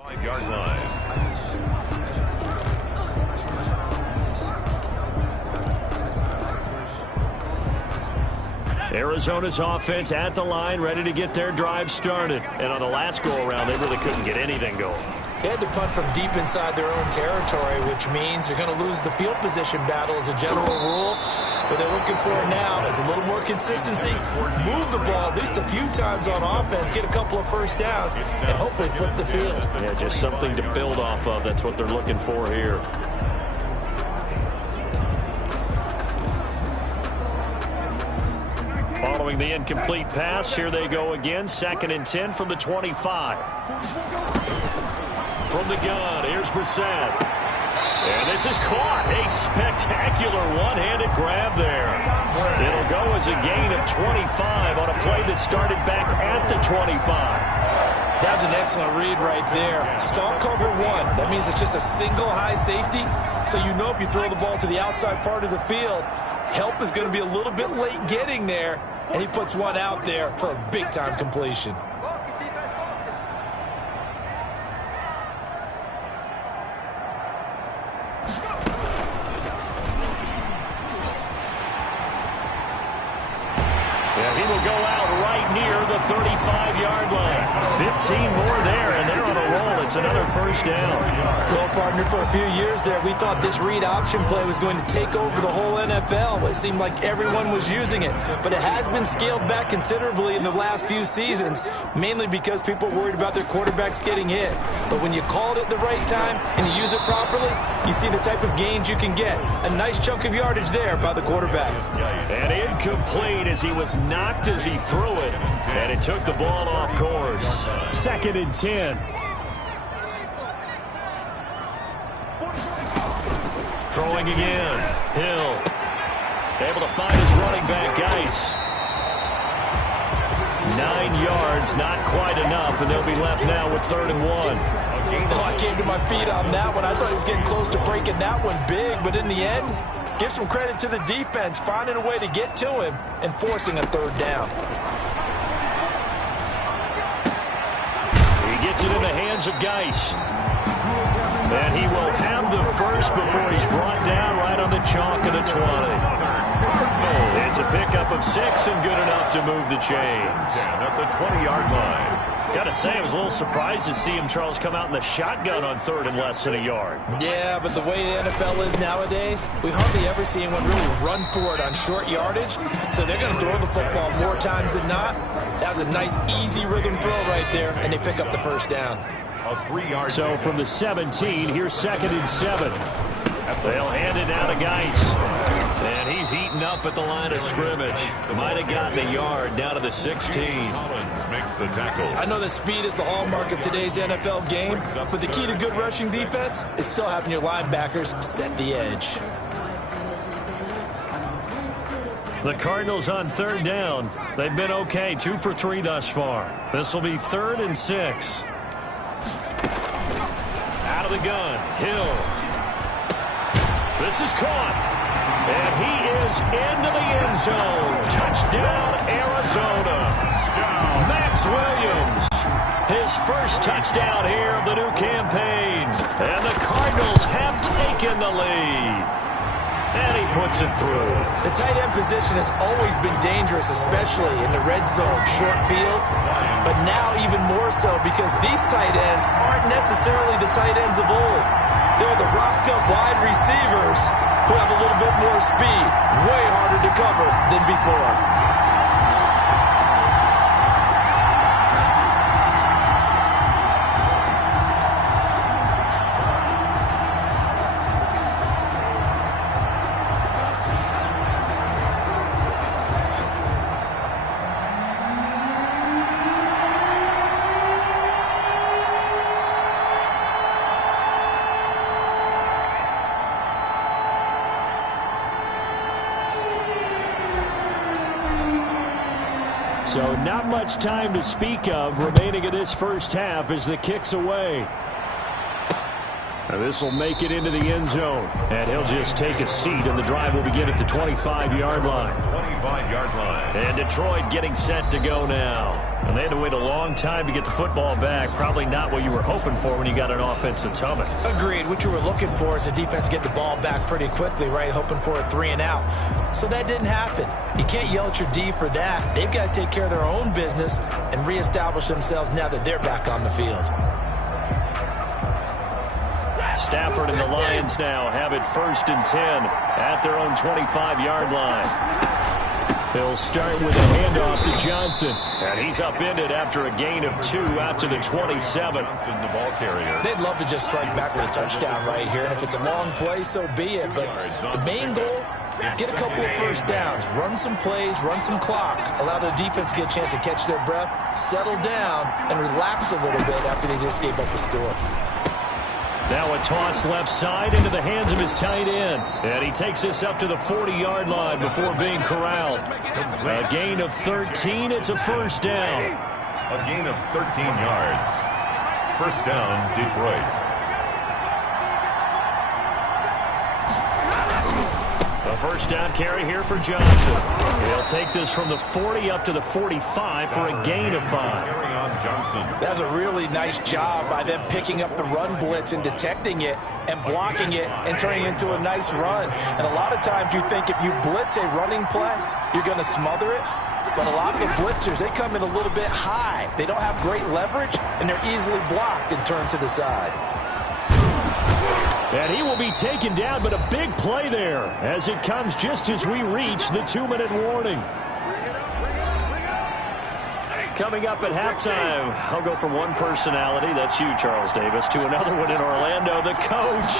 5-yard line. Arizona's offense at the line, ready to get their drive started. And on the last go-around, they really couldn't get anything going. They had to punt from deep inside their own territory, which means they're going to lose the field position battle as a general rule. What they're looking for now is a little more consistency, move the ball at least a few times on offense, get a couple of first downs, and hopefully flip the field. Yeah, just something to build off of. That's what they're looking for here. Following the incomplete pass, here they go again. 2nd and 10 from the 25. From the gun, here's Brissett. And this is caught. A spectacular one-handed grab there. It'll go as a gain of 25 on a play that started back at the 25. That was an excellent read right there. Saw cover one. That means it's just a single high safety. So you know if you throw the ball to the outside part of the field, help is going to be a little bit late getting there. And he puts one out there for a big-time completion. He will go out right near the 35-yard line. 15 more there, and they're on a roll. It's another first down. Well, partner, for a few years there, we thought this read option play was going to take over the whole NFL. It seemed like everyone was using it, but it has been scaled back considerably in the last few seasons, mainly because people are worried about their quarterbacks getting hit. But when you call it at the right time and you use it properly, you see the type of gains you can get. A nice chunk of yardage there by the quarterback. And incomplete as he was knocked as he threw it, and it took the ball off course. 2nd and 10. Throwing again. Hill able to find his running back, Geis. 9 yards, not quite enough, and they'll be left now with 3rd and 1. Oh, I came to my feet on that one. I thought he was getting close to breaking that one big, but in the end, give some credit to the defense, finding a way to get to him and forcing a 3rd down. He gets it in the hands of Geis. And he will have the first before he's brought down right on the chalk of the 20. It's a pickup of 6 and good enough to move the chains. At the 20-yard line. Gotta say, I was a little surprised to see him, Charles, come out in the shotgun on 3rd and less than a yard. Yeah, but the way the NFL is nowadays, we hardly ever see anyone really run for it on short yardage. So they're going to throw the football more times than not. That was a nice, easy rhythm throw right there, and they pick up the first down. So from the 17, here's 2nd and 7. They'll hand it down to Geis. And he's eaten up at the line of scrimmage. Might have gotten a yard down to the 16. Makes the tackle. I know that speed is the hallmark of today's NFL game, but the key to good rushing defense is still having your linebackers set the edge. The Cardinals on 3rd down. They've been okay, 2 for 3 thus far. This will be 3rd and 6. Out of the gun, Hill. This is caught. And he is into the end zone. Touchdown, Arizona. Max Williams. His first touchdown here of the new campaign. And the Cardinals have taken the lead. And he puts it through. The tight end position has always been dangerous, especially in the red zone, short field. But now even more so because these tight ends aren't necessarily the tight ends of old. They're the rocked-up wide receivers who have a little bit more speed, way harder to cover than before. So not much time to speak of remaining in this first half as the kick's away. And this will make it into the end zone. And he'll just take a seat, and the drive will begin at the 25-yard line. 25-yard line. And Detroit getting set to go now. And they had to wait a long time to get the football back. Probably not what you were hoping for when you got an offense that's humming. Agreed. What you were looking for is the defense get the ball back pretty quickly, right? Hoping for a 3 and out. So that didn't happen. You can't yell at your D for that. They've got to take care of their own business and reestablish themselves now that they're back on the field. Stafford and the Lions now have it 1st and 10 at their own 25-yard line. They'll start with a handoff to Johnson. And he's upended after a gain of 2 out to the 27. Johnson, the ball carrier. They'd love to just strike back with a touchdown right here. And if it's a long play, so be it. But the main goal, get a couple of first downs, run some plays, run some clock, allow the defense to get a chance to catch their breath, settle down, and relax a little bit after they just gave up the score. Now a toss left side into the hands of his tight end. And he takes this up to the 40-yard line before being corralled. A gain of 13. It's a 1st down. A gain of 13 yards. 1st down, Detroit. A 1st down carry here for Johnson. He'll take this from the 40 up to the 45 for a gain of 5. Carry on Johnson. That's a really nice job by them picking up the run blitz and detecting it and blocking it and turning it into a nice run. And a lot of times you think if you blitz a running play, you're going to smother it. But a lot of the blitzers, they come in a little bit high. They don't have great leverage, and they're easily blocked and turned to the side. And he will be taken down, but a big play there as it comes just as we reach the 2-minute warning. Coming up at halftime, I'll go from one personality, that's you, Charles Davis, to another one in Orlando, the coach.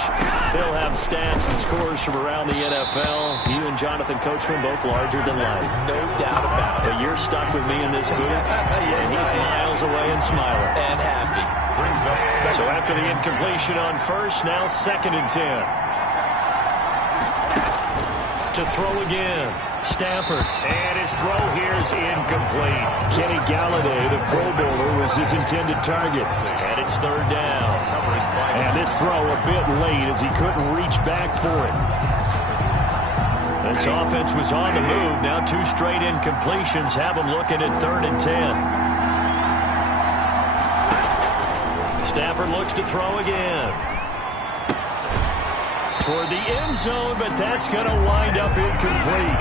They'll have stats and scores from around the NFL. You and Jonathan Coachman both larger than life. No doubt about it. But you're stuck with me in this booth, and he's miles away and smiling. And happy. Brings up So 2nd. after the incompletion on 1st, now 2nd and 10. To throw again. Stafford, and his throw here is incomplete. Kenny Galladay, the Pro Bowler, was his intended target. And it's 3rd down. And this throw a bit late as he couldn't reach back for it. This offense was on the move. Now 2 straight incompletions have them looking at 3rd and 10. Stafford looks to throw again. Toward the end zone, but that's going to wind up incomplete.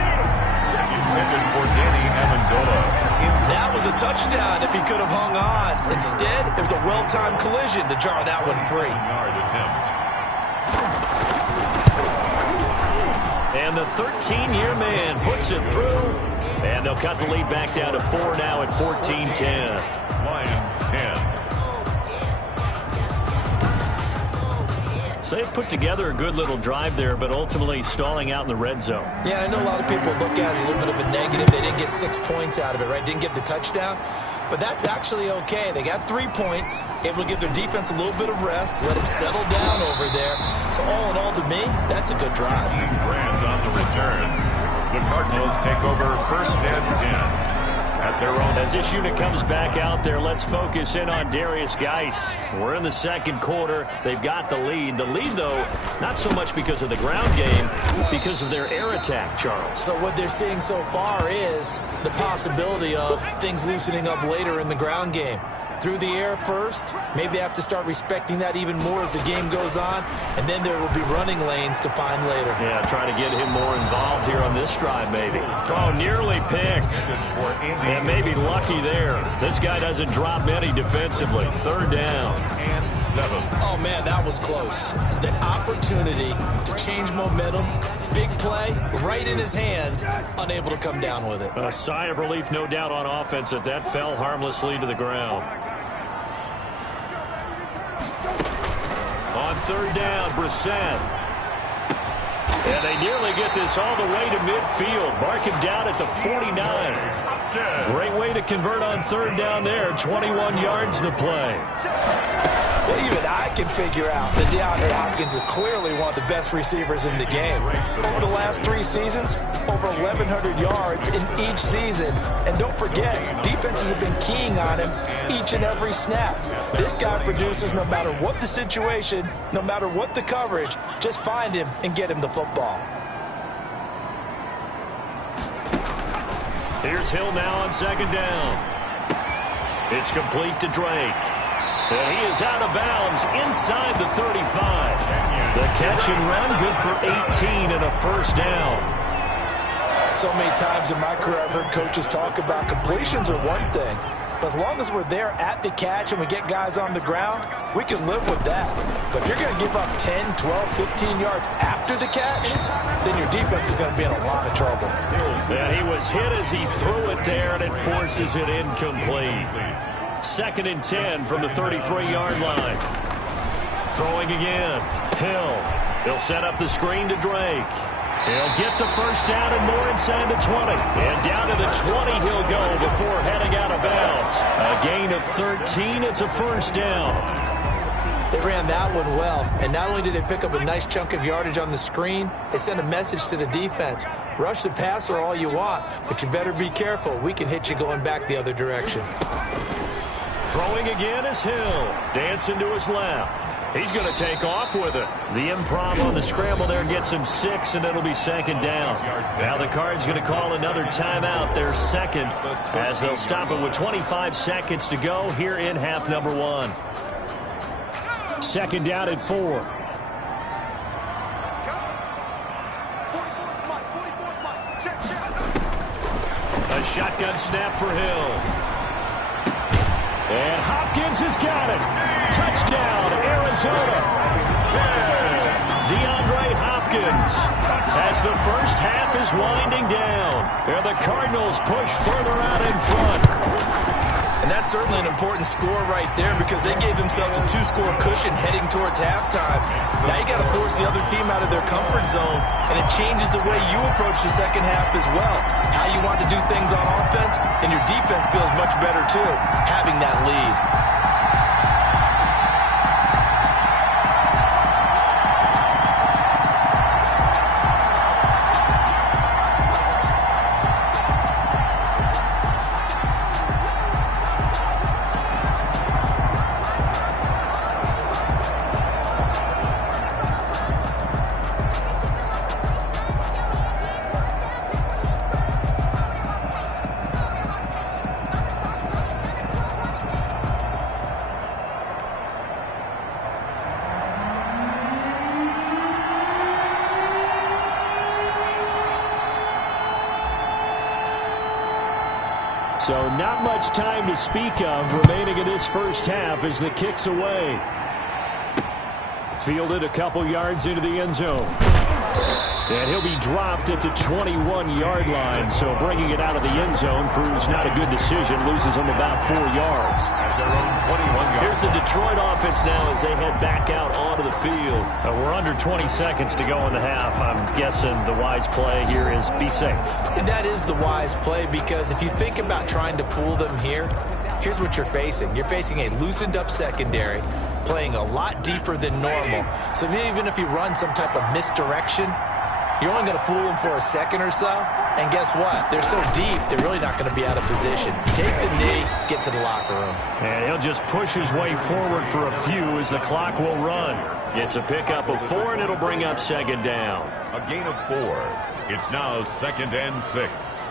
Intended for Danny Amendola. That was a touchdown if he could have hung on. Instead, it was a well-timed collision to jar that one free. 7-yard attempt. And the 13-year man puts it through. And they'll cut the lead back down to 4 now at 14-10. Lions 10. So they put together a good little drive there, but ultimately stalling out in the red zone. Yeah, I know a lot of people look at it as a little bit of a negative. They didn't get 6 points out of it, right? Didn't get the touchdown. But that's actually okay. They got 3 points, able to give their defense a little bit of rest, let them settle down over there. So all in all, to me, that's a good drive. Grant on the return. The Cardinals take over 1st and 10. At their own. As this unit comes back out there, let's focus in on Darius Geis. We're in the 2nd quarter. They've got the lead. The lead, though, not so much because of the ground game, because of their air attack, Charles. So what they're seeing so far is the possibility of things loosening up later in the ground game. Through the air first, maybe they have to start respecting that even more as the game goes on, and then there will be running lanes to find later. Yeah, try to get him more involved here on this drive, maybe. Oh, nearly picked. And maybe lucky there. This guy doesn't drop many defensively. 3rd down. And 7. Oh, man, that was close. The opportunity to change momentum, big play, right in his hands, unable to come down with it. A sigh of relief, no doubt, on offense that that fell harmlessly to the ground. On 3rd down, Brissett. And they nearly get this all the way to midfield. Mark him down at the 49. Great way to convert on 3rd down there. 21 yards the play. Well, even I can figure out that DeAndre Hopkins is clearly one of the best receivers in the game. Over the last 3 seasons, over 1,100 yards in each season. And don't forget, defenses have been keying on him each and every snap. This guy produces no matter what the situation, no matter what the coverage. Just find him and get him the football. Here's Hill now on second down. It's complete to Drake. And he is out of bounds inside the 35. The catch and run, good for 18 and a first down. So many times in my career I've heard coaches talk about completions are one thing. But as long as we're there at the catch and we get guys on the ground, we can live with that. But if you're going to give up 10, 12, 15 yards after the catch, then your defense is going to be in a lot of trouble. And he was hit as he threw it there, and it forces it incomplete. 2nd and 10 from the 33-yard line. Throwing again. Hill. He'll set up the screen to Drake. He'll get the first down and more inside the 20. And down to the 20 he'll go before heading out of bounds. A gain of 13. It's a first down. They ran that one well. And not only did they pick up a nice chunk of yardage on the screen, they sent a message to the defense. Rush the passer all you want, but you better be careful. We can hit you going back the other direction. Throwing again is Hill. Dancing to his left. He's going to take off with it. The improv on the scramble there gets him 6, and it'll be 2nd down. Now the Cards going to call another timeout, their 2nd, as they'll stop it with 25 seconds to go here in half number 1. 2nd down at 4. A shotgun snap for Hill. And Hopkins has got it. Touchdown, Arizona. DeAndre Hopkins as the first half is winding down. And the Cardinals push further out in front. And that's certainly an important score right there because they gave themselves a 2-score cushion heading towards halftime. Now you got to force the other team out of their comfort zone, and it changes the way you approach the second half as well. How you want to do things on offense, and your defense feels much better too, having that lead. So not much time to speak of remaining in this first half as the kick's away. Fielded a couple yards into the end zone. And he'll be dropped at the 21-yard line, so bringing it out of the end zone proves not a good decision. Loses him about 4 yards. At their own 21 yards. Here's the Detroit offense now as they head back out onto the field. We're under 20 seconds to go in the half. I'm guessing the wise play here is be safe. And that is the wise play because if you think about trying to fool them here, here's what you're facing. You're facing a loosened up secondary, playing a lot deeper than normal. So even if you run some type of misdirection, you're only going to fool them for a second or so. And guess what? They're so deep, they're really not going to be out of position. Take the knee, get to the locker room. And he'll just push his way forward for a few as the clock will run. It's a pickup of 4, and it'll bring up 2nd down. A gain of 4. It's now 2nd and 6.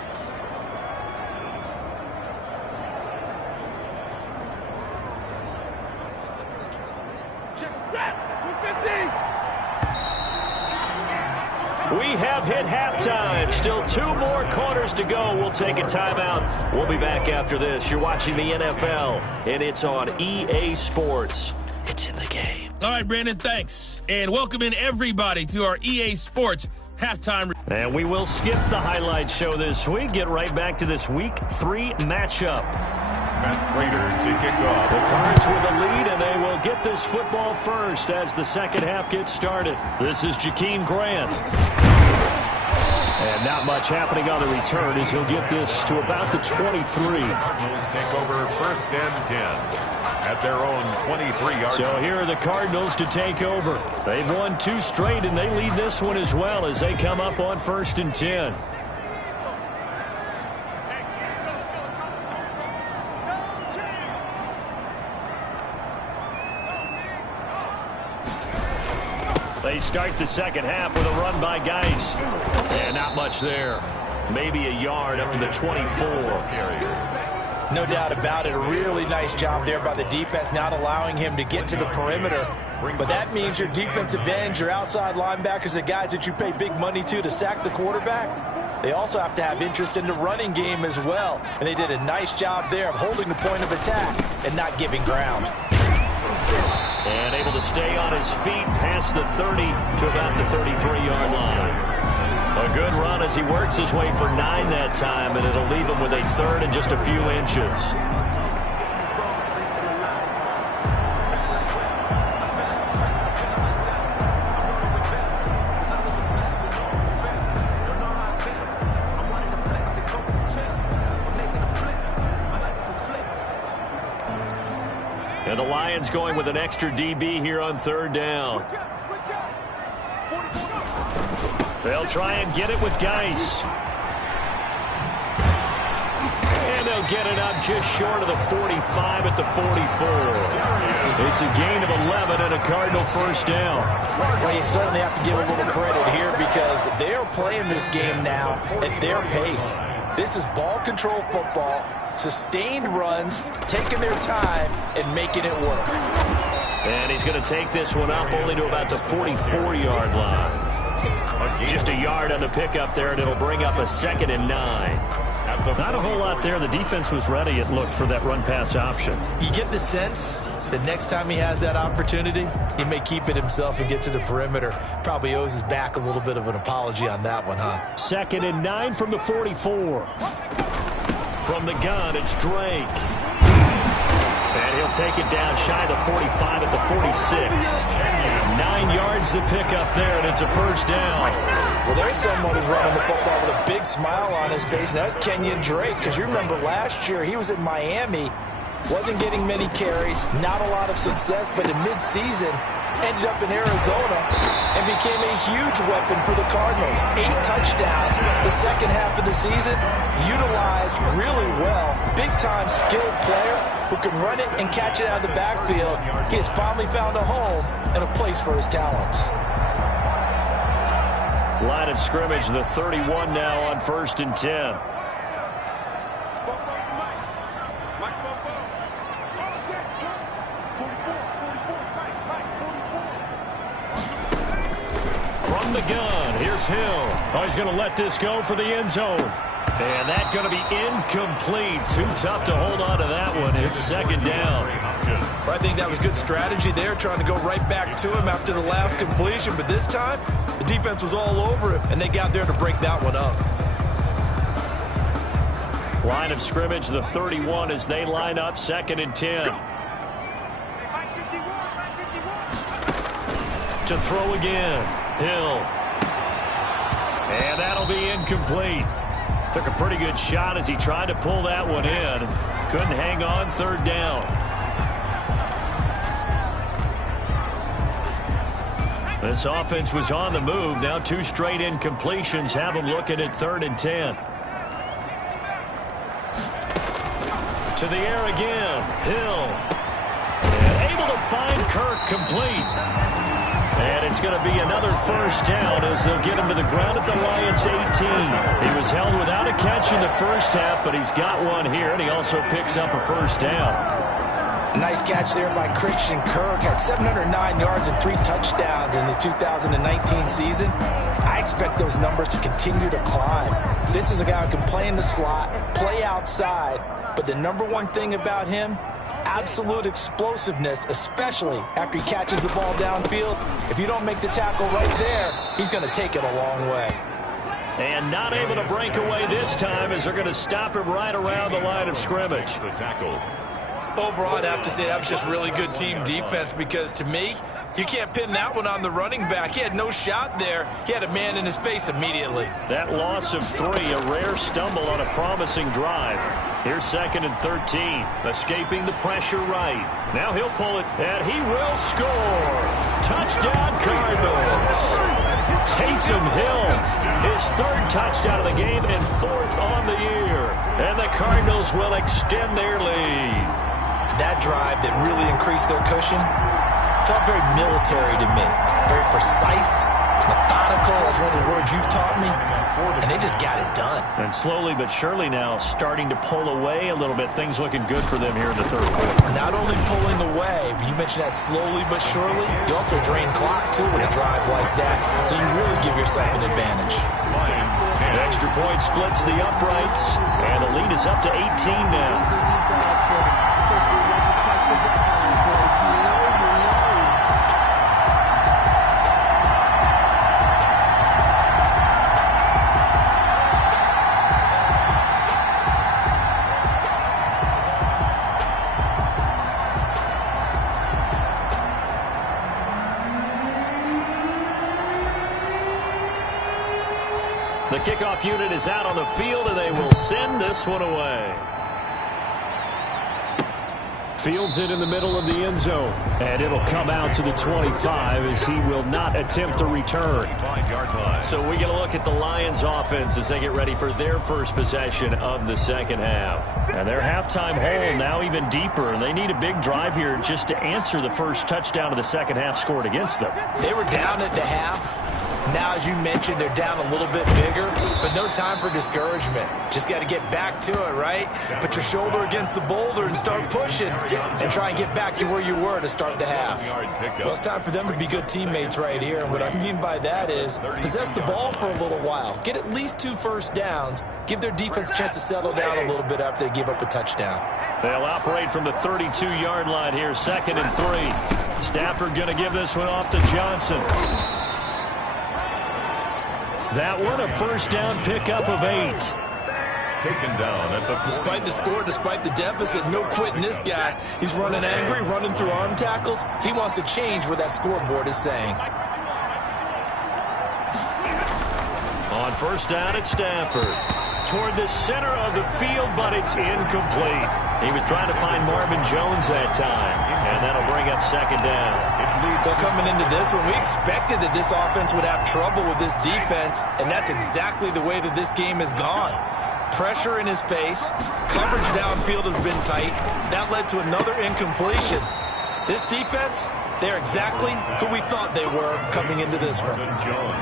We have hit halftime. Still 2 more quarters to go. We'll take a timeout. We'll be back after this. You're watching the NFL, and it's on EA Sports. It's in the game. All right, Brandon, thanks. And welcome in everybody to our EA Sports halftime. And we will skip the highlight show this week. Get right back to this Week 3 matchup. Matt Prater to kick off. The Cards with a lead, and they will get this football first as the second half gets started. This is Jakeem Grant. And not much happening on the return as he'll get this to about the 23. Cardinals take over 1st and 10. at their own 23-yard So line. here are the Cardinals to take over. They've won 2 straight, and they lead this one as well as they come up on 1st and 10. They start the second half with a run by Geis. And not much there. Maybe a yard up to the 24. No doubt about it. A really nice job there by the defense, not allowing him to get to the perimeter. But that means your defensive ends, your outside linebackers, the guys that you pay big money to sack the quarterback, they also have to have interest in the running game as well. And they did a nice job there of holding the point of attack and not giving ground. And able to stay on his feet past the 30 to about the 33-yard line. A good run as he works his way for 9 that time, and it'll leave him with a 3rd and just a few inches. And the Lions going with an extra DB here on 3rd down. They'll try and get it with Geis. And they'll get it up just short of the 45 at the 44. It's a gain of 11 and a Cardinal 1st down. Well, you certainly have to give a little credit here because they're playing this game now at their pace. This is ball control football, sustained runs, taking their time and making it work. And he's going to take this one up only to about the 44-yard line. Just a yard on the pickup there, and it'll bring up a 2nd and 9. Not a whole lot there. The defense was ready, it looked, for that run-pass option. You get the sense that next time he has that opportunity, he may keep it himself and get to the perimeter. Probably owes his back a little bit of an apology on that one, huh? 2nd and 9 from the 44. From the gun, it's Drake. And he'll take it down shy of the 45 at the 46. 9 yards to pick up there, and it's a 1st down. Well, there's someone who's running the football with a big smile on his face, and that's Kenyon Drake, because you remember last year he was in Miami, wasn't getting many carries, not a lot of success, but in midseason ended up in Arizona and became a huge weapon for the Cardinals. 8 touchdowns the second half of the season, utilized really well. Big-time skilled player who can run it and catch it out of the backfield. He has finally found a home and a place for his talents. Line of scrimmage, the 31 now on 1st and 10. From the gun, here's Hill. Oh, he's going to let this go for the end zone. And that's going to be incomplete. Too tough to hold on to that one. It's 2nd down. I think that was good strategy there, trying to go right back to him after the last completion. But this time, the defense was all over him, and they got there to break that one up. Line of scrimmage, the 31 as they line up 2nd and 10. To throw again. Hill. And that'll be incomplete. Took a pretty good shot as he tried to pull that one in. Couldn't hang on, 3rd down. This offense was on the move. Now 2 straight incompletions have them looking at 3rd and 10. To the air again. Hill. And able to find Kirk complete. And it's going to be another 1st down as they'll get him to the ground at the Lions 18. He was held without a catch in the first half, but he's got one here, and he also picks up a 1st down. Nice catch there by Christian Kirk. Had 709 yards and 3 touchdowns in the 2019 season. I expect those numbers to continue to climb. This is a guy who can play in the slot, play outside, but the number one thing about him, absolute explosiveness, especially after he catches the ball downfield. If you don't make the tackle right there, he's going to take it a long way. And not able to break away this time as they're going to stop him right around the line of scrimmage. The tackle. Overall, I'd have to say that was just really good team defense because, to me, you can't pin that one on the running back. He had no shot there. He had a man in his face immediately. That loss of 3, a rare stumble on a promising drive. Here's 2nd and 13. Escaping the pressure right. Now he'll pull it, and he will score. Touchdown, Cardinals. Taysom Hill, his 3rd touchdown of the game and 4th on the year. And the Cardinals will extend their lead. That drive that really increased their cushion felt very military to me. Very precise, methodical, that's one of the words you've taught me. And they just got it done. And slowly but surely now starting to pull away a little bit. Things looking good for them here in the 3rd quarter. Not only pulling away, but you mentioned that slowly but surely. You also drain clock, too, with a drive like that. So you really give yourself an advantage. An extra point splits the uprights. And the lead is up to 18 now. The kickoff unit is out on the field, and they will send this one away. Fields it in the middle of the end zone. And it'll come out to the 25 as he will not attempt to return. So we get a look at the Lions offense as they get ready for their first possession of the 2nd half. And their halftime hole now even deeper. And they need a big drive here just to answer the first touchdown of the 2nd half scored against them. They were down at the half. Now, as you mentioned, they're down a little bit bigger, but no time for discouragement. Just got to get back to it, right? Put your shoulder against the boulder and start pushing and try and get back to where you were to start the half. Well, it's time for them to be good teammates right here, and what I mean by that is possess the ball for a little while. Get at least 2 first downs. Give their defense a chance to settle down a little bit after they give up a touchdown. They'll operate from the 32-yard line here, 2nd and 3. Stafford going to give this one off to Johnson. That one, a first down pickup of 8. Taken down at the 40. Despite the score, despite the deficit, no quitting this guy. He's running angry, running through arm tackles. He wants to change what that scoreboard is saying. On first down at Stafford. Toward the center of the field, but it's incomplete. He was trying to find Marvin Jones that time, and that'll bring up 2nd down. Well, coming into this one, we expected that this offense would have trouble with this defense, and that's exactly the way that this game has gone. Pressure in his face. Coverage downfield has been tight. That led to another incompletion. This defense, they're exactly who we thought they were coming into this one.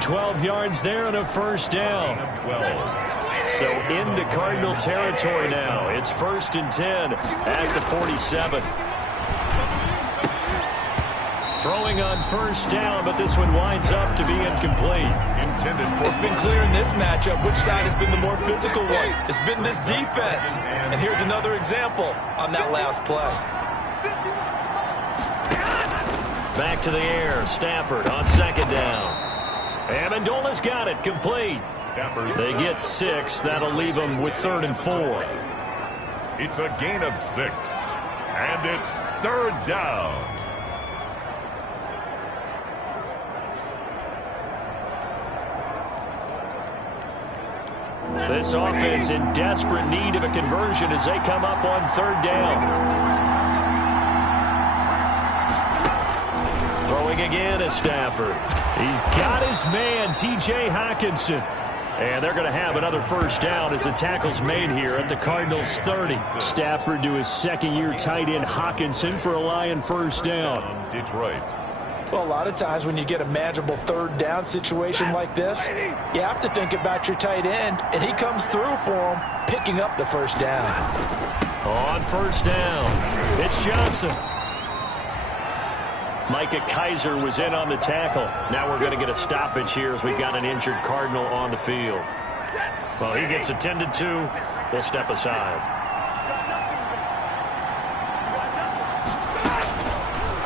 12 yards there and a first down. So into Cardinal territory now. It's 1st and 10 at the 47. Throwing on first down, but this one winds up to be incomplete. It's been clear in this matchup which side has been the more physical one. It's been this defense. And here's another example on that last play. Back to the air. Stafford on 2nd down. Amendola's got it. Complete. They get 6. That'll leave them with 3rd and 4. It's a gain of 6. And it's 3rd down. This offense in desperate need of a conversion as they come up on 3rd down. Throwing again at Stafford. He's got his man, T.J. Hockenson. And they're going to have another first down as the tackle's made here at the Cardinals' 30. Stafford to his 2nd-year tight end Hockenson for a Lion first down. Detroit. Well, a lot of times when you get a manageable 3rd down situation like this, you have to think about your tight end, and he comes through for him, picking up the first down. On first down, it's Johnson. Micah Kaiser was in on the tackle. Now we're going to get a stoppage here as we've got an injured Cardinal on the field. Well, he gets attended to. We'll step aside.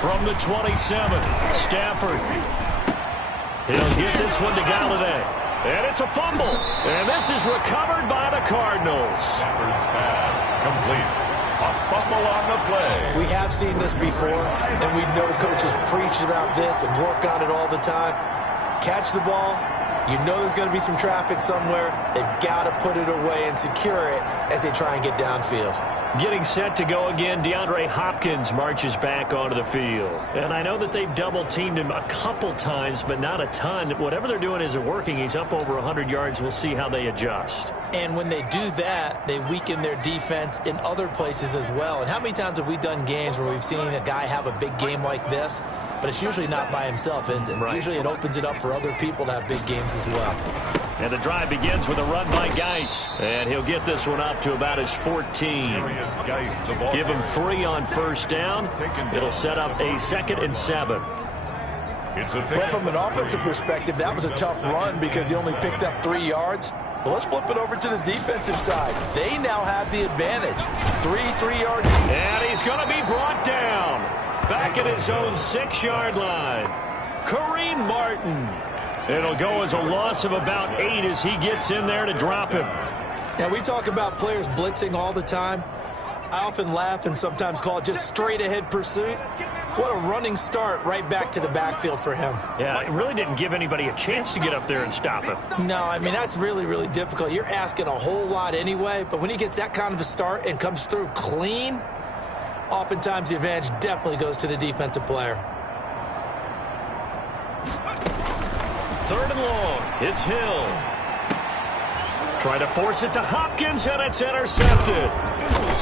From the 27, Stafford. He'll get this one to Galladay. And it's a fumble. And this is recovered by the Cardinals. Stafford's pass complete. A fumble on the play. We have seen this before, and we know coaches preach about this and work on it all the time. Catch the ball, You know there's going to be some traffic somewhere. They've got to put it away and secure it as they try and get downfield. Getting set to go again, DeAndre Hopkins marches back onto the field. And I know that they've double-teamed him a couple times, but not a ton. Whatever they're doing isn't working. He's up over 100 yards. We'll see how they adjust. And when they do that, they weaken their defense in other places as well. And how many times have we done games where we've seen a guy have a big game like this? But it's usually not by himself, is it? Right. Usually it opens it up for other people to have big games as well. And the drive begins with a run by Geis. And he'll get this one up to about his 14. Give him 3 on first down. It'll set up a 2nd and 7. Well, from an offensive perspective, that was a tough run because he only picked up 3 yards. Well, let's flip it over to the defensive side. They now have the advantage. 3-3-yard. And he's going to be brought down. Back at his own 6-yard line. Kareem Martin. It'll go as a loss of about 8 as he gets in there to drop him. Now, we talk about players blitzing all the time. I often laugh and sometimes call it just straight-ahead pursuit. What a running start right back to the backfield for him. Yeah, it really didn't give anybody a chance to get up there and stop him. No, I mean, that's really, really difficult. You're asking a whole lot anyway, but when he gets that kind of a start and comes through clean, oftentimes the advantage definitely goes to the defensive player. 3rd and long. It's Hill. Trying to force it to Hopkins, and it's intercepted.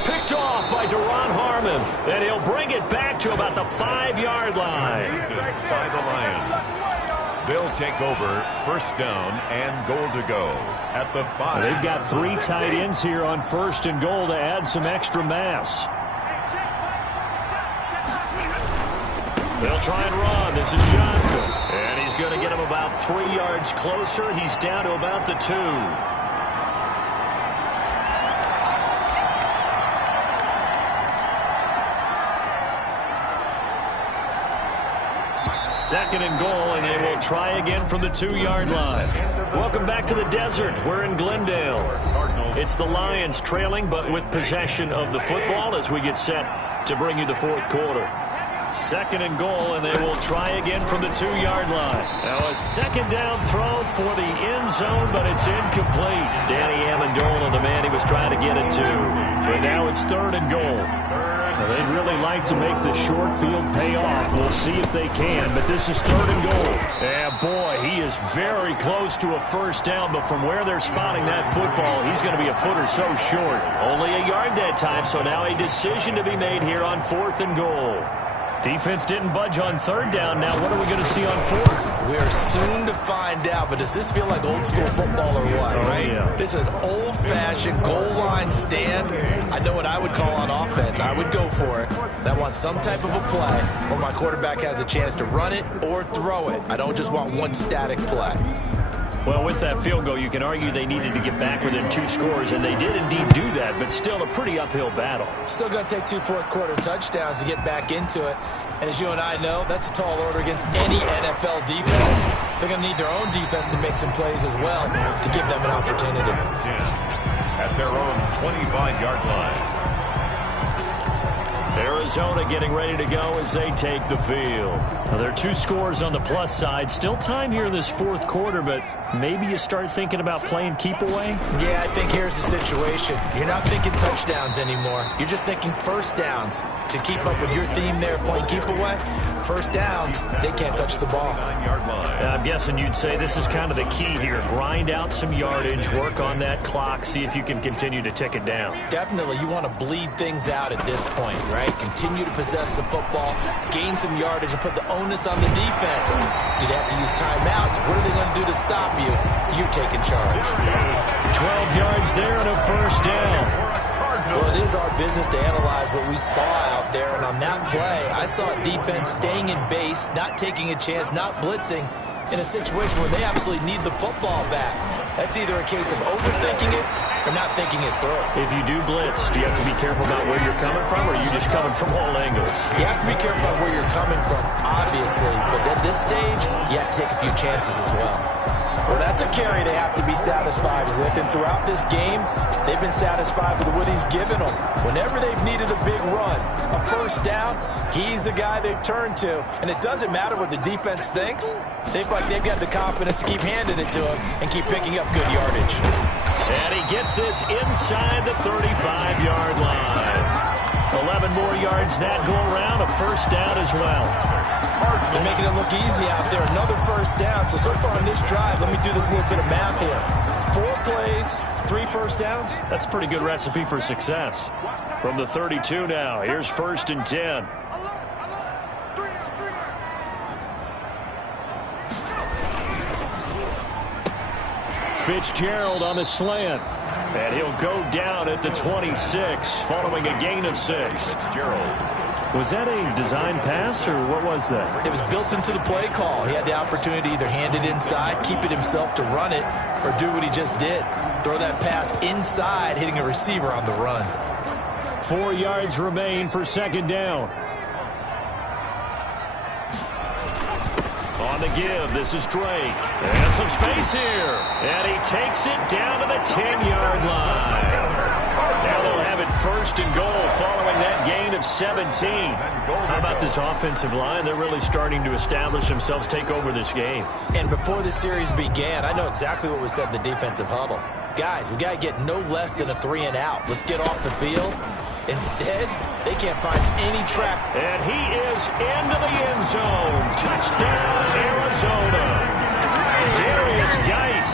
Picked off by Deron Harmon, and he'll bring it back to about the 5-yard line. By the Lions. They'll take over 1st down and goal to go at the 5. They've got 3 tight ends here on 1st and goal to add some extra mass. They'll try and run. This is Johnson. And he's going to get him about 3 yards closer. He's down to about the 2. 2nd and goal, and they will try again from the 2-yard line. Welcome back to the desert. We're in Glendale. It's the Lions trailing, but with possession of the football as we get set to bring you the 4th quarter. 2nd and goal, and they will try again from the 2-yard line. Now a 2nd down throw for the end zone, but it's incomplete. Danny Amendola, the man he was trying to get it to. But now it's 3rd and goal. Now they'd really like to make the short field pay off. We'll see if they can, but this is 3rd and goal. And boy, he is very close to a 1st down, but from where they're spotting that football, he's going to be a foot or so short. Only a yard that time, so now a decision to be made here on 4th and goal. Defense didn't budge on 3rd down. Now what are we going to see on 4th? We are soon to find out, but does this feel like old school football or what, right? Yeah. This is an old-fashioned goal line stand. I know what I would call on offense. I would go for it. And I want some type of a play where my quarterback has a chance to run it or throw it. I don't just want one static play. Well, with that field goal, you can argue they needed to get back within 2 scores, and they did indeed do that, but still a pretty uphill battle. Still going to take 2 fourth-quarter touchdowns to get back into it. And as you and I know, that's a tall order against any NFL defense. They're going to need their own defense to make some plays as well to give them an opportunity. At their own 25-yard line. Arizona getting ready to go as they take the field. Now, there are 2 scores on the plus side. Still time here in this 4th quarter, but maybe you start thinking about playing keep away? Yeah, I think here's the situation. You're not thinking touchdowns anymore. You're just thinking 1st downs. To keep up with your theme there, playing keep away, 1st downs, they can't touch the ball. I'm guessing you'd say this is kind of the key here. Grind out some yardage, work on that clock, see if you can continue to tick it down. Definitely, you want to bleed things out at this point, right? Continue to possess the football, gain some yardage, and put the onus on the defense. Do they have to use timeouts? What are they going to do to stop you? You're taking charge. 12 yards there and a 1st down. Well, it is our business to analyze what we saw out there, and on that play, I saw a defense staying in base, not taking a chance, not blitzing, in a situation where they absolutely need the football back. That's either a case of overthinking it or not thinking it through. If you do blitz, do you have to be careful about where you're coming from, or are you just coming from all angles? You have to be careful about where you're coming from, obviously, but at this stage, you have to take a few chances as well. Well, that's a carry they have to be satisfied with. And throughout this game, they've been satisfied with what he's given them. Whenever they've needed a big run, a first down, he's the guy they've turned to. And it doesn't matter what the defense thinks. They've got the confidence to keep handing it to him and keep picking up good yardage. And he gets this inside the 35-yard line. 11 more yards that go around, a first down as well. They're making it look easy out there. Another first down. So far on this drive, let me do this little bit of math here. 4 plays, 3 first downs. That's a pretty good recipe for success. From the 32 now, here's 1st and 10. Fitzgerald on the slant. And he'll go down at the 26, following a gain of 6. Fitzgerald. Was that a design pass, or what was that? It was built into the play call. He had the opportunity to either hand it inside, keep it himself to run it, or do what he just did. Throw that pass inside, hitting a receiver on the run. 4 yards remain for 2nd down. On the give, this is Drake. And some space here. And he takes it down to the 10-yard line. Now they'll have it 1st and goal following that gain of 17. How about this offensive line? They're really starting to establish themselves, take over this game. And before the series began, I know exactly what was said in the defensive huddle. Guys, we got to get no less than a 3 and out. Let's get off the field. Instead, they can't find any track. And he is into the end zone. Touchdown, Arizona. Darius Geis,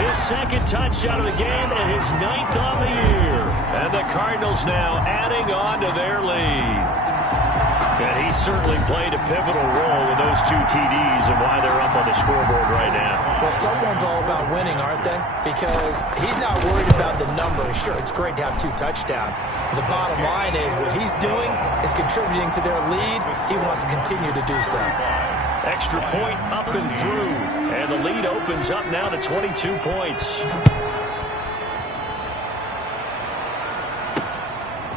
his 2nd touchdown of the game and his 9th on the year. And the Cardinals now adding on to their lead. And he certainly played a pivotal role with those 2 TDs and why they're up on the scoreboard right now. Well, someone's all about winning, aren't they? Because he's not worried about the number. Sure, it's great to have 2 touchdowns. But the bottom line is what he's doing is contributing to their lead. He wants to continue to do so. Extra point up and through. And the lead opens up now to 22 points.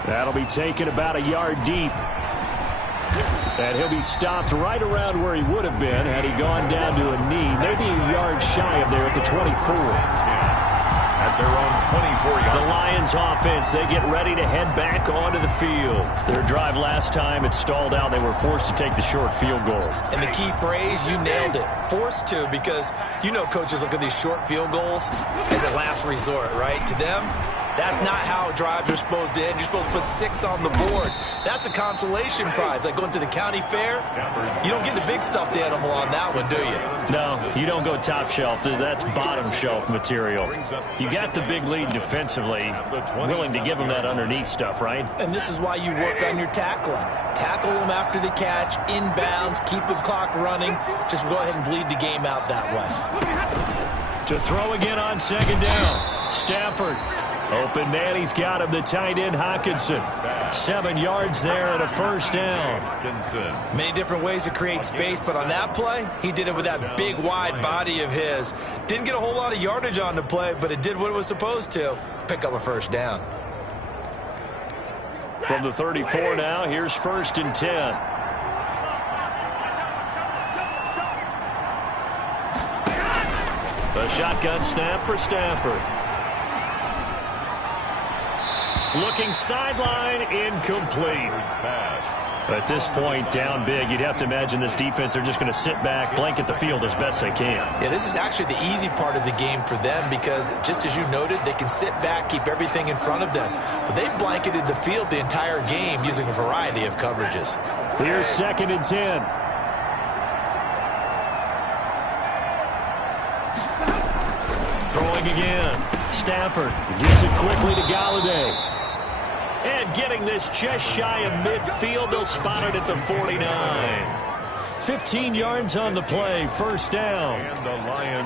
That'll be taken about a yard deep. And he'll be stopped right around where he would have been had he gone down to a knee. Maybe a yard shy of there at the 24. At their own 24-yard. The Lions offense, they get ready to head back onto the field. Their drive last time, it stalled out. They were forced to take the short field goal. And the key phrase, you nailed it. Forced to, because you know coaches look at these short field goals as a last resort, right? To them, that's not how drives are supposed to end. You're supposed to put 6 on the board. That's a consolation prize. Like going to the county fair, you don't get the big stuffed animal on that one, do you? No, you don't go top shelf. That's bottom shelf material. You got the big lead defensively, willing to give them that underneath stuff, right? And this is why you work on your tackling. Tackle them after the catch, inbounds, keep the clock running. Just go ahead and bleed the game out that way. To throw again on 2nd down. Stafford. Open man, he's got him, the tight end, Hockenson. 7 yards there and a first down. Many different ways to create space, but on that play, he did it with that big, wide body of his. Didn't get a whole lot of yardage on the play, but it did what it was supposed to. Pick up a first down. From the 34 now, here's 1st and 10. The shotgun snap for Stafford. Looking sideline, incomplete. At this point, down big, you'd have to imagine this defense, they're just going to sit back, blanket the field as best they can. Yeah, this is actually the easy part of the game for them because, just as you noted, they can sit back, keep everything in front of them. But they've blanketed the field the entire game using a variety of coverages. Here's 2nd and 10. Throwing again. Stafford gets it quickly to Galladay. And getting this just shy of midfield, they'll spot it at the 49. 15 yards on the play, first down.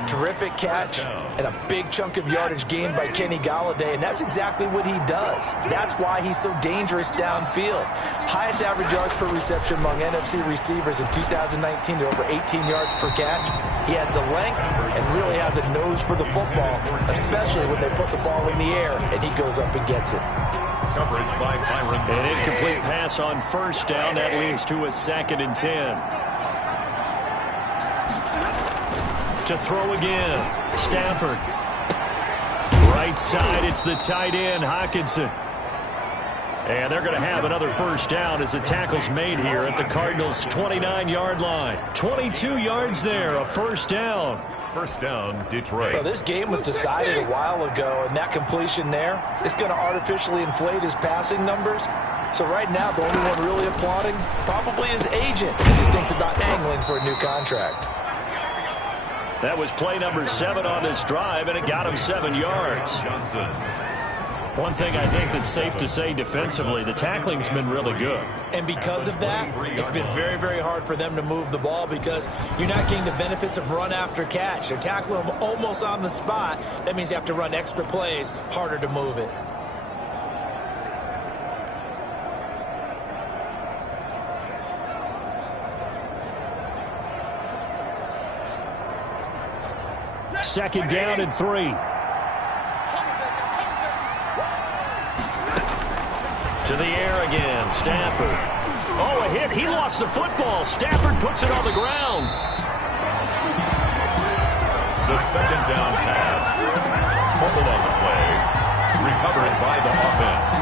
Terrific catch and a big chunk of yardage gained by Kenny Galladay, and that's exactly what he does. That's why he's so dangerous downfield. Highest average yards per reception among NFC receivers in 2019 to over 18 yards per catch. He has the length and really has a nose for the football, especially when they put the ball in the air and he goes up and gets it. Coverage by Byron. An incomplete pass on first down. That leads to a 2nd and 10. To throw again. Stafford. Right side, it's the tight end, Hockenson. And they're going to have another first down as the tackle's made here at the Cardinals' 29-yard line. 22 yards there, a first down. First down, Detroit. Well, this game was decided a while ago, and that completion there is going to artificially inflate his passing numbers. So right now, the only one really applauding probably his agent as he thinks about angling for a new contract. That was play number 7 on this drive, and it got him 7 yards. Johnson. One thing I think that's safe to say defensively, the tackling's been really good. And because of that, it's been very, very hard for them to move the ball because you're not getting the benefits of run after catch. They're tackling them almost on the spot. That means you have to run extra plays, harder to move it. Second down and 3. To the air again, Stafford. Oh, a hit. He lost the football. Stafford puts it on the ground. The second down pass. Fumble on the play. Recovered by the offense.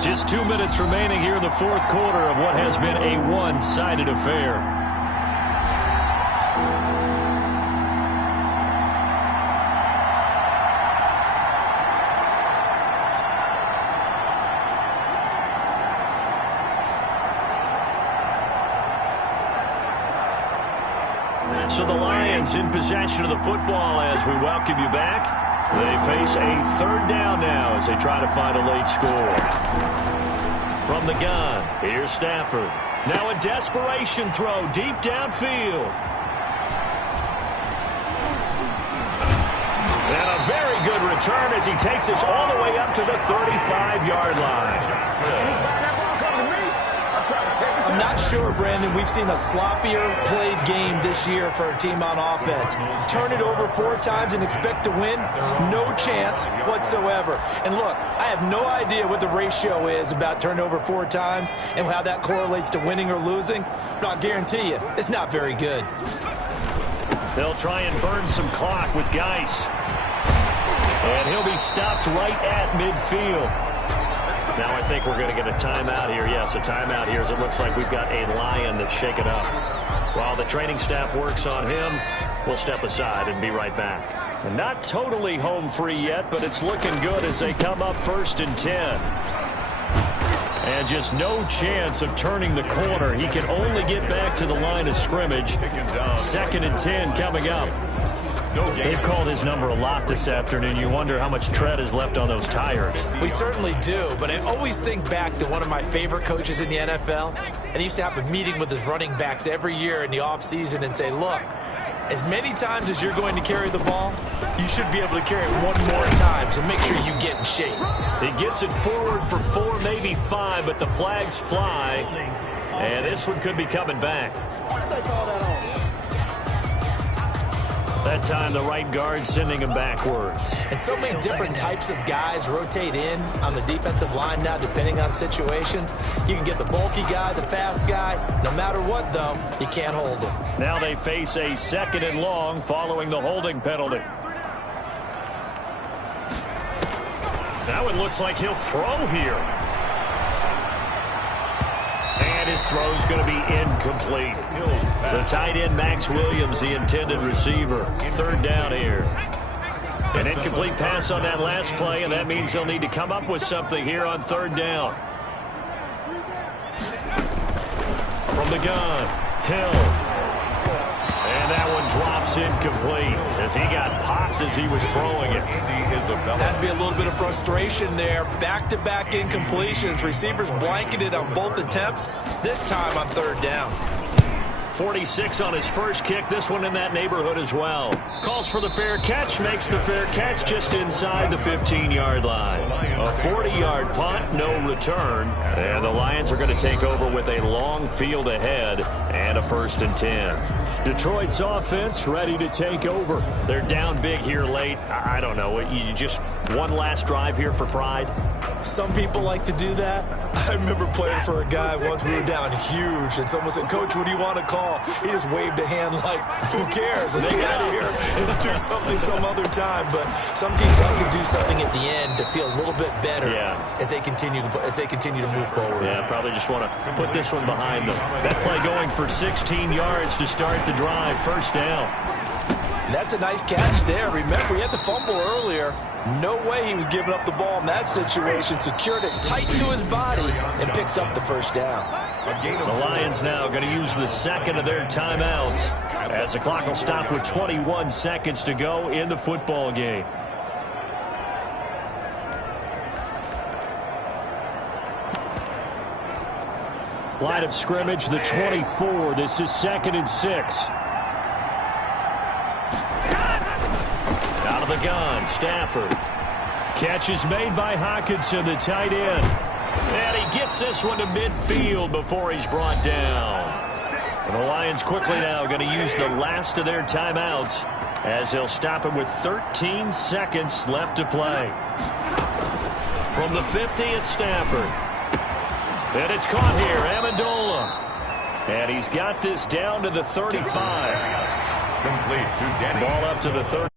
Just 2 minutes remaining here in the fourth quarter of what has been a one-sided affair. So the Lions in possession of the football as we welcome you back. They face a third down now as they try to find a late score. From the gun, here's Stafford. Now a desperation throw deep downfield. And a very good return as he takes us all the way up to the 35-yard line. I'm not sure, Brandon, we've seen a sloppier played game this year for a team on offense. Turn it over 4 times and expect to win? No chance whatsoever. And look, I have no idea what the ratio is about turn over 4 times and how that correlates to winning or losing, but I'll guarantee you, it's not very good. They'll try and burn some clock with Geis. And he'll be stopped right at midfield. Now I think we're going to get a timeout here. Yes, a timeout here as it looks like we've got a Lion that's shaken up. While the training staff works on him, we'll step aside and be right back. And not totally home free yet, but it's looking good as they come up 1st and 10. And just no chance of turning the corner. He can only get back to the line of scrimmage. 2nd and 10 coming up. They've called his number a lot this afternoon. You wonder how much tread is left on those tires. We certainly do, but I always think back to one of my favorite coaches in the NFL, and he used to have a meeting with his running backs every year in the offseason and say, look, as many times as you're going to carry the ball, you should be able to carry it 1 more time, so make sure you get in shape. He gets it forward for 4, maybe 5, but the flags fly, and this one could be coming back. That time, the right guard sending him backwards. And so many different types of guys rotate in on the defensive line now, depending on situations. You can get the bulky guy, the fast guy. No matter what, though, you can't hold him. Now they face a 2nd and long following the holding penalty. Now it looks like he'll throw here. And his throw's going to be incomplete. The tight end, Max Williams, the intended receiver. 3rd down here. An incomplete pass on that last play, and that means they'll need to come up with something here on 3rd down. From the gun, Hill. And that one drops incomplete as he got popped as he was throwing it. Has to be a little bit of frustration there. Back-to-back incompletions. Receivers blanketed on both attempts, this time on 3rd down. 46 on his first kick. This one in that neighborhood as well. Calls for the fair catch, makes the fair catch just inside the 15-yard line. A 40-yard punt, no return. And the Lions are going to take over with a long field ahead and a 1st and 10. Detroit's offense ready to take over. They're down big here late. I don't know. You just one last drive here for pride? Some people like to do that. I remember playing for a guy once. We were down huge, and someone said, "Coach, what do you want to call?" He just waved a hand like, "Who cares? Let's get out of here and do something some other time." But some teams like to do something at the end to feel a little bit better as they continue to move forward. Yeah, probably just want to put this one behind them. That play going for 16 yards to start the drive. 1st down. That's a nice catch there. Remember, he had the fumble earlier. No way he was giving up the ball in that situation. Secured it tight to his body and picks up the 1st down. The Lions now going to use the 2nd of their timeouts as the clock will stop with 21 seconds to go in the football game. Line of scrimmage, the 24. This is 2nd and 6. Out of the gun, Stafford. Catch is made by Hockenson, the tight end. And he gets this one to midfield before he's brought down. And the Lions quickly now going to use the last of their timeouts as they'll stop it with 13 seconds left to play. From the 50, it's Stafford. And it's caught here, Amendola. And he's got this down to the 35. Complete to Denny. Ball up to the 30.